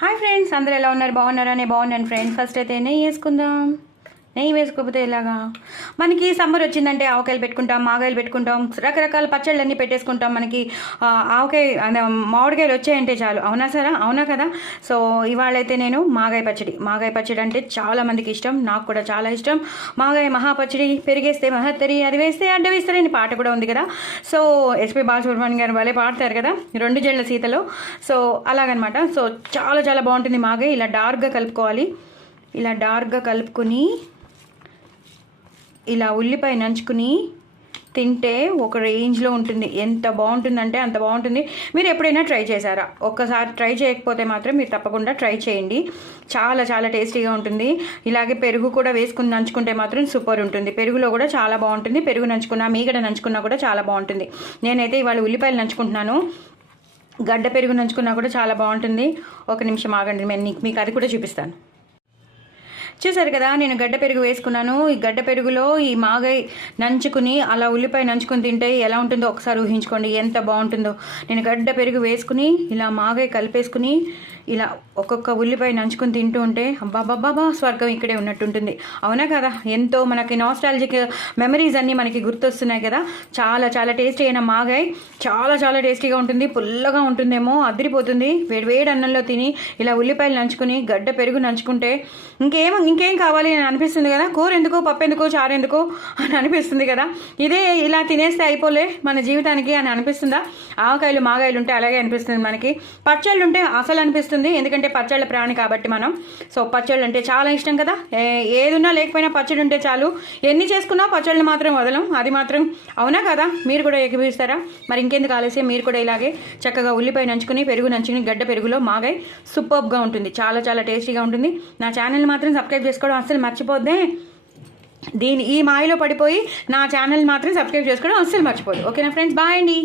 Hi friends, అందరూ ఎలా ఉన్నారు? బాగున్నారా? నేను బాగున్నాను ఫ్రెండ్స్. ఫస్ట్ అయితే నెయ్యి వేసుకుందాం. నెయ్యి వేసుకోకపోతే ఎలాగా? మనకి సమ్మర్ వచ్చిందంటే ఆవకాయలు పెట్టుకుంటాం, మాగాయలు పెట్టుకుంటాం, రకరకాల పచ్చళ్ళన్నీ పెట్టేసుకుంటాం. మనకి ఆవకాయ మామిడికాయలు వచ్చాయంటే చాలు. అవునా సరా? అవునా కదా? సో ఇవాళైతే నేను మాగాయ పచ్చడి అంటే చాలా మందికి ఇష్టం, నాకు కూడా చాలా ఇష్టం. మాగాయ మహాపచ్చడి, పెరిగేస్తే మహత్తరి, అది వేస్తే అడ్డ వేస్తారని పాట కూడా ఉంది కదా. సో ఎస్పి బాలసుబ్రహ్మణ్యం గారు భలే పాడతారు కదా, రెండు జళ్ళ సీతలో. సో అలాగనమాట. సో చాలా చాలా బాగుంటుంది మాగాయ. ఇలా డార్క్గా కలుపుకోవాలి. ఇలా డార్క్గా కలుపుకొని ఇలా ఉల్లిపాయ నంచుకుని తింటే ఒక రేంజ్లో ఉంటుంది. ఎంత బాగుంటుందంటే అంత బాగుంటుంది. మీరు ఎప్పుడైనా ట్రై చేశారా? ఒక్కసారి ట్రై చేయకపోతే మాత్రం మీరు తప్పకుండా ట్రై చేయండి. చాలా చాలా టేస్టీగా ఉంటుంది. ఇలాగే పెరుగు కూడా వేసుకుని నంచుకుంటే మాత్రం సూపర్ ఉంటుంది. పెరుగులో కూడా చాలా బాగుంటుంది. పెరుగు నంచుకున్నా, మీగడ నంచుకున్నా కూడా చాలా బాగుంటుంది. నేనైతే ఇవాళ ఉల్లిపాయలు నంచుకుంటున్నాను. గడ్డ పెరుగు నంచుకున్నా కూడా చాలా బాగుంటుంది. ఒక నిమిషం ఆగండి, నేను మీకు అది కూడా చూపిస్తాను. చూసారు కదా, నేను గడ్డ పెరుగు వేసుకున్నాను. ఈ గడ్డ పెరుగులో ఈ మాగాయ నంచుకుని అలా ఉల్లిపాయ నంచుకుని తింటే ఎలా ఉంటుందో ఒకసారి ఊహించుకోండి, ఎంత బాగుంటుందో. నేను గడ్డ పెరుగు వేసుకుని ఇలా మాగాయ కలిపేసుకుని ఇలా ఒక్కొక్క ఉల్లిపాయ నంచుకుని తింటూ ఉంటే అబ్బాబ్బాబ్బా, స్వర్గం ఇక్కడే ఉన్నట్టుంటుంది. అవునా కదా? ఎంతో మనకి నాస్టాలజిక్ మెమరీస్ అన్నీ మనకి గుర్తొస్తున్నాయి కదా. చాలా చాలా టేస్టీ అయిన మాగాయ చాలా చాలా టేస్టీగా ఉంటుంది. పుల్లగా ఉంటుందేమో, అదిరిపోతుంది. వేడి అన్నంలో తిని ఇలా ఉల్లిపాయలు నంచుకుని గడ్డ పెరుగు నంచుకుంటే ఇంకేం కావాలి అని అనిపిస్తుంది కదా. కూర ఎందుకు, పప్పు ఎందుకు, చారు ఎందుకు అని అనిపిస్తుంది కదా. ఇదే ఇలా తినేస్తే అయిపోలే మన జీవితానికి అని అనిపిస్తుందా? ఆవకాయలు మాగాయలు ఉంటే అలాగే అనిపిస్తుంది మనకి. పచ్చళ్ళు ఉంటే అసలు అనిపిస్తుంది, ఎందుకంటే పచ్చళ్ళ ప్రాణి కాబట్టి మనం. సో పచ్చళ్ళు అంటే చాలా ఇష్టం కదా. ఏదున్నా లేకపోయినా పచ్చడి ఉంటే చాలు. ఎన్ని చేసుకున్నా పచ్చళ్ళు మాత్రం వదలం, అది మాత్రం. అవునా కదా? మీరు కూడా ఏకీభవిస్తారా? మరి ఇంకెందుకు ఆలస్యం, మీరు కూడా ఇలాగే చక్కగా ఉల్లిపాయ నంచుకుని పెరుగు నంచుకుని గడ్డ పెరుగులో మాగాయ సూపర్గా ఉంటుంది. చాలా చాలా టేస్టీగా ఉంటుంది. నా ఛానల్ మాత్రం సబ్స్క్రైబ్ చేసుకోవడం అస్సలు మర్చిపోద్దే. ఈ మాయలో పడిపోయి నా ఛానల్ మాత్రం సబ్స్క్రైబ్ చేసుకోవడం అస్సలు మర్చిపోదు. ఓకేనా ఫ్రెండ్స్? బాయ్ అండి.